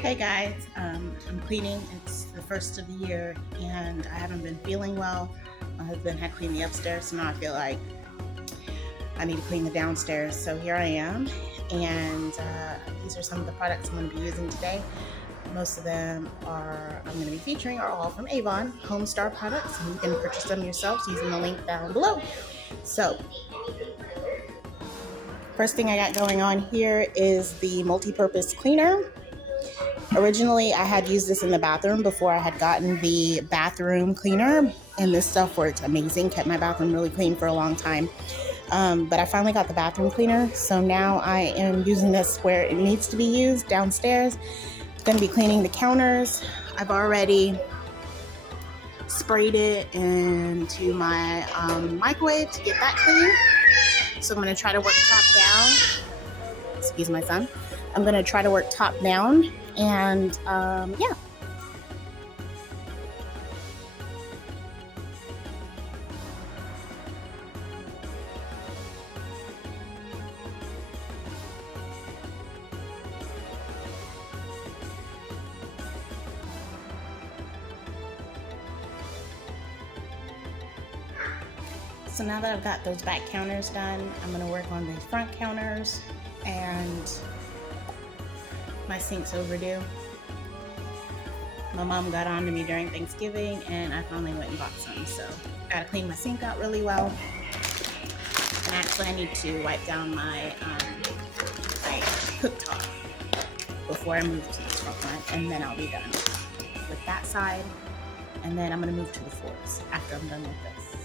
Hey guys, I'm cleaning. It's the first of the year and I haven't been feeling well. My husband had cleaned the upstairs, so now I feel like I need to clean the downstairs. So here I am, and these are some of the products I'm going to be using today. Most of them I'm going to be featuring are all from Avon, Homestar products, and you can purchase them yourselves using the link down below. So first thing I got going on here is the multi-purpose cleaner. Originally, I had used this in the bathroom before I had gotten the bathroom cleaner, and this stuff worked amazing, kept my bathroom really clean for a long time. But I finally got the bathroom cleaner, so now I am using this where it needs to be used, downstairs. It's going to be cleaning the counters. I've already sprayed it into my microwave to get that clean. So I'm going to try to work top down. Excuse my son. I'm going to try to work top down, and yeah. So now that I've got those back counters done, I'm going to work on the front counters, and my sink's overdue. My mom got on to me during Thanksgiving and I finally went and bought some, so I gotta clean my sink out really well. And actually I need to wipe down my cooktop before I move to the front, and then I'll be done with that side, and then I'm going to move to the floors after I'm done with this.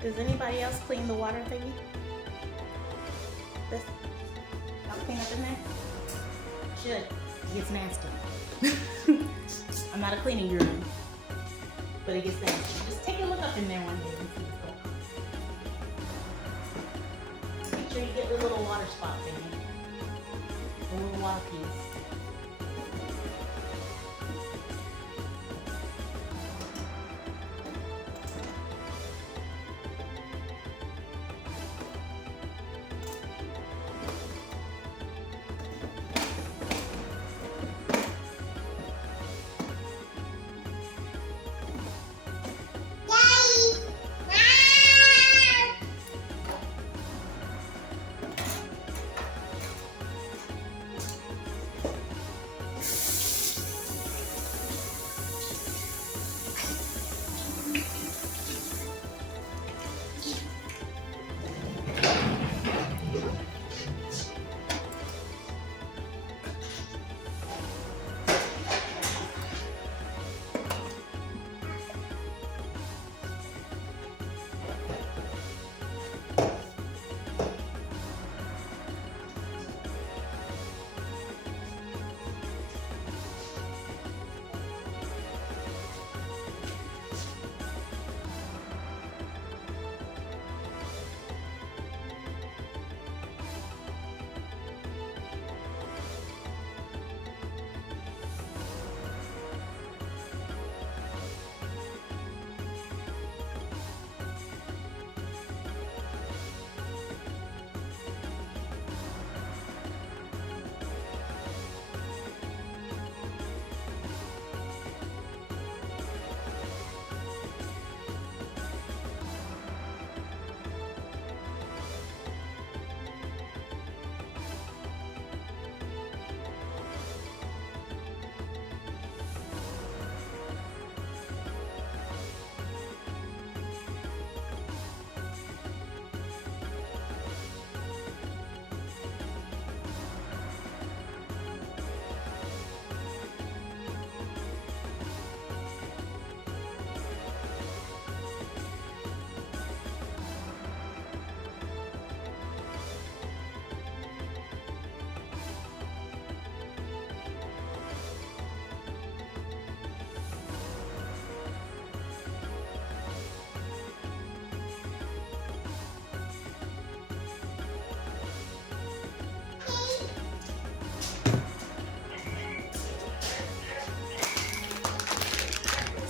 Does anybody else clean the water thingy? This? Y'all clean up in there? Should. It gets nasty. I'm not a cleaning guru, but it gets nasty. Just take a look up in there one day and see what's going on. Make sure you get the little water spot thingy. The little water piece.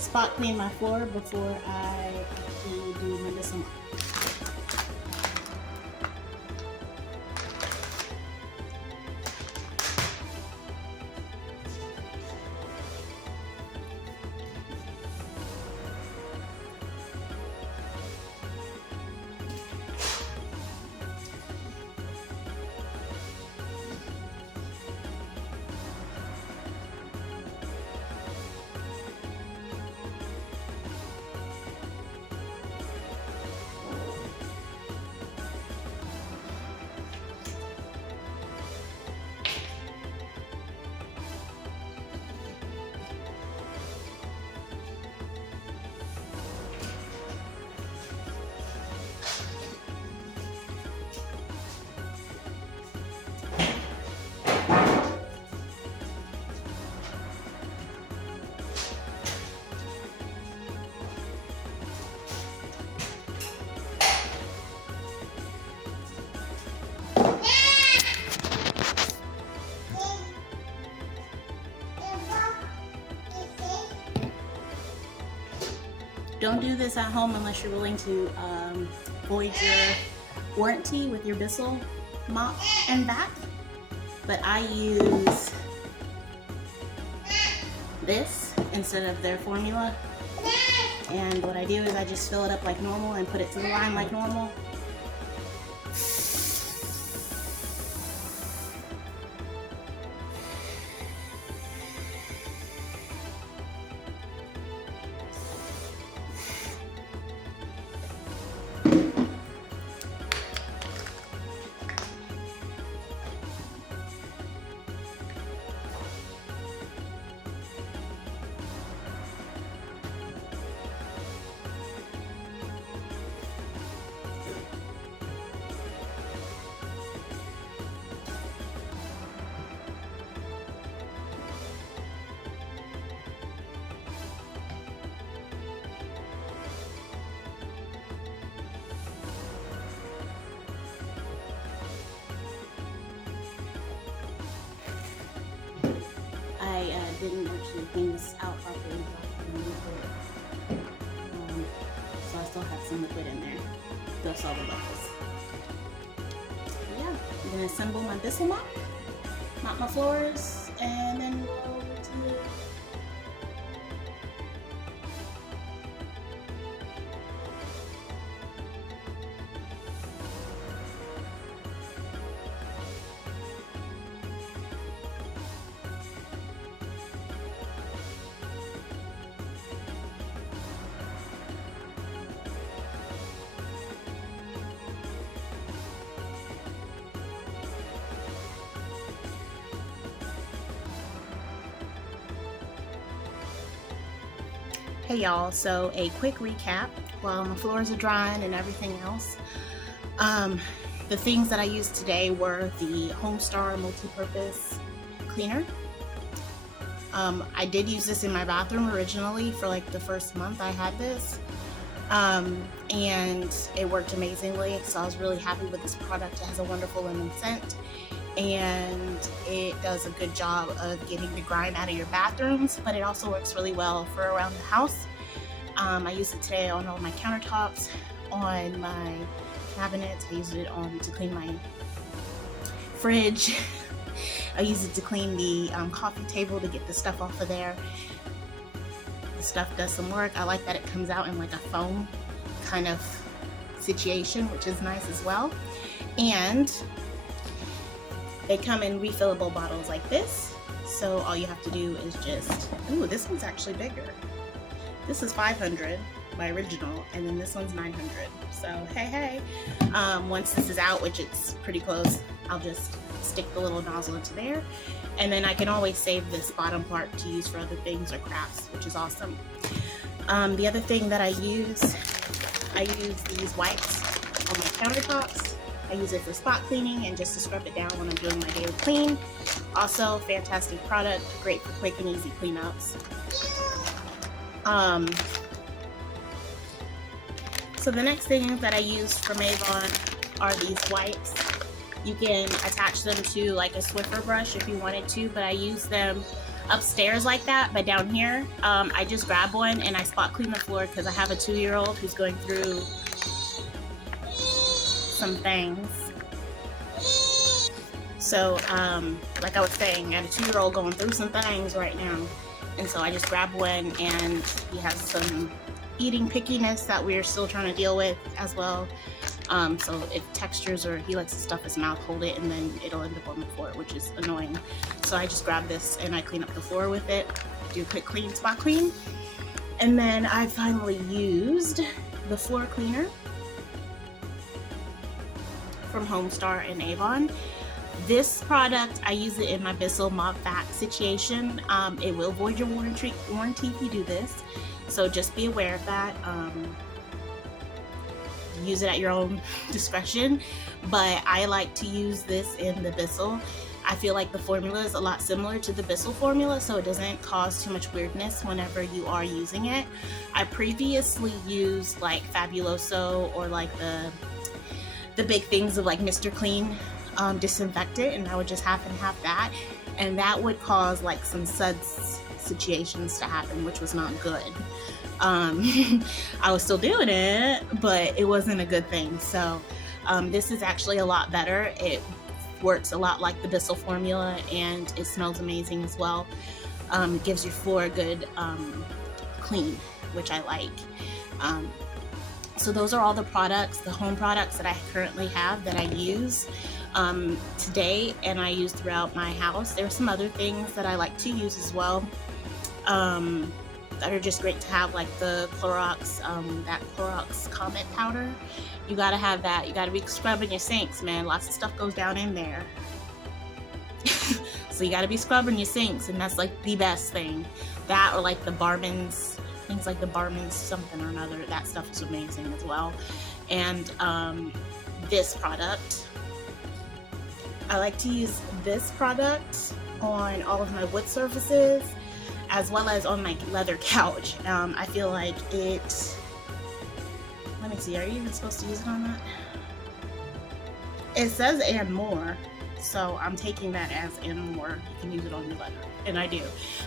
spot clean my floor before I actually do my mop. Don't do this at home unless you're willing to void your warranty with your Bissell mop and vac. But I use this instead of their formula. And what I do is I just fill it up like normal and put it to the line like normal. I didn't actually clean this out properly, so I still have some liquid in there. They'll solve the bubbles. Yeah, I'm gonna assemble my Bissell mop my floors, and then go over to the Hey y'all, so a quick recap while my floors are drying and everything else. The things that I used today were the Homestar multi-purpose cleaner. I did use this in my bathroom originally for like the first month I had this, and it worked amazingly, so I was really happy with this product. It has a wonderful lemon scent, and it does a good job of getting the grime out of your bathrooms, but it also works really well for around the house. I used it today on all my countertops, on my cabinets. I used it to clean my fridge. I used it to clean the coffee table to get the stuff off of there. The stuff does some work. I like that it comes out in like a foam kind of situation, which is nice as well. And they come in refillable bottles like this, so all you have to do is just, ooh, this one's actually bigger. This is 500, my original, and then this one's 900. So hey, once this is out, which it's pretty close, I'll just stick the little nozzle into there, and then I can always save this bottom part to use for other things or crafts, which is awesome. The other thing that I use these wipes on my countertops. I use it for spot cleaning and just to scrub it down when I'm doing my daily clean. Also, fantastic product, great for quick and easy cleanups. So the next thing that I use from Avon are these wipes. You can attach them to like a Swiffer brush if you wanted to, but I use them upstairs like that, but down here, I just grab one and I spot clean the floor because I have a 2-year-old who's going through some things. So, like I was saying, I got a 2-year-old going through some things right now. And so I just grab one, and he has some eating pickiness that we're still trying to deal with as well. So it textures, or he likes to stuff his mouth, hold it, and then it'll end up on the floor, which is annoying. So I just grab this and I clean up the floor with it, do a quick clean, spot clean. And then I finally used the floor cleaner from Homestar and Avon. This product, I use it in my Bissell mop vac situation. It will void your warranty if you do this, so just be aware of that. Use it at your own discretion, but I like to use this in the Bissell. I feel like the formula is a lot similar to the Bissell formula, so it doesn't cause too much weirdness whenever you are using it. I previously used like Fabuloso or like the big things of like Mr. Clean disinfectant, and I would just happen to have that, and that would cause like some suds situations to happen, which was not good. I was still doing it, but it wasn't a good thing. So this is actually a lot better. It works a lot like the Bissell formula, and it smells amazing as well. It gives your floor a good clean, which I like. So those are all the products, the home products that I currently have that I use today, and I use throughout my house. There are some other things that I like to use as well that are just great to have, like the Clorox, that Clorox Comet powder. You gotta have that. You gotta be scrubbing your sinks, man. Lots of stuff goes down in there. So you gotta be scrubbing your sinks, and that's like the best thing. That, or like the Barman's, things like the Barman's something or another. That stuff is amazing as well. And this product, I like to use this product on all of my wood surfaces, as well as on my leather couch. I feel like it, let me see, are you even supposed to use it on that? It says and more, so I'm taking that as and more. You can use it on your leather, and I do.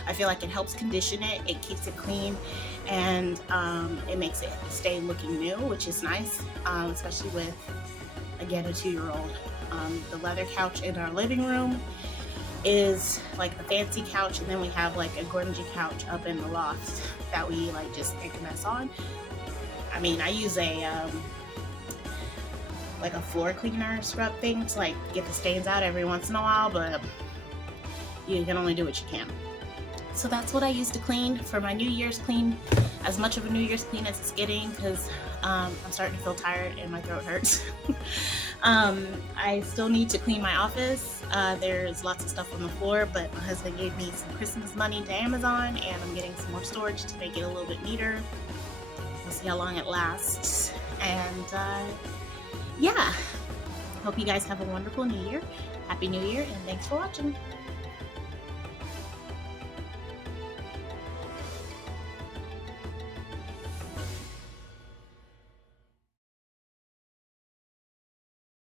I feel like it helps condition it, it keeps it clean, and it makes it stay looking new, which is nice, especially with, again, a 2-year-old. The leather couch in our living room is like the fancy couch, and then we have like a grungy couch up in the loft that we like just make a mess on. I mean, I use a like a floor cleaner scrub thing to like get the stains out every once in a while, but you can only do what you can. So that's what I use to clean for my New Year's clean, as much of a New Year's clean as it's getting, because I'm starting to feel tired and my throat hurts. I still need to clean my office. There's lots of stuff on the floor, but my husband gave me some Christmas money to Amazon, and I'm getting some more storage to make it a little bit neater. We'll see how long it lasts. And yeah, hope you guys have a wonderful New Year. Happy New Year, and thanks for watching.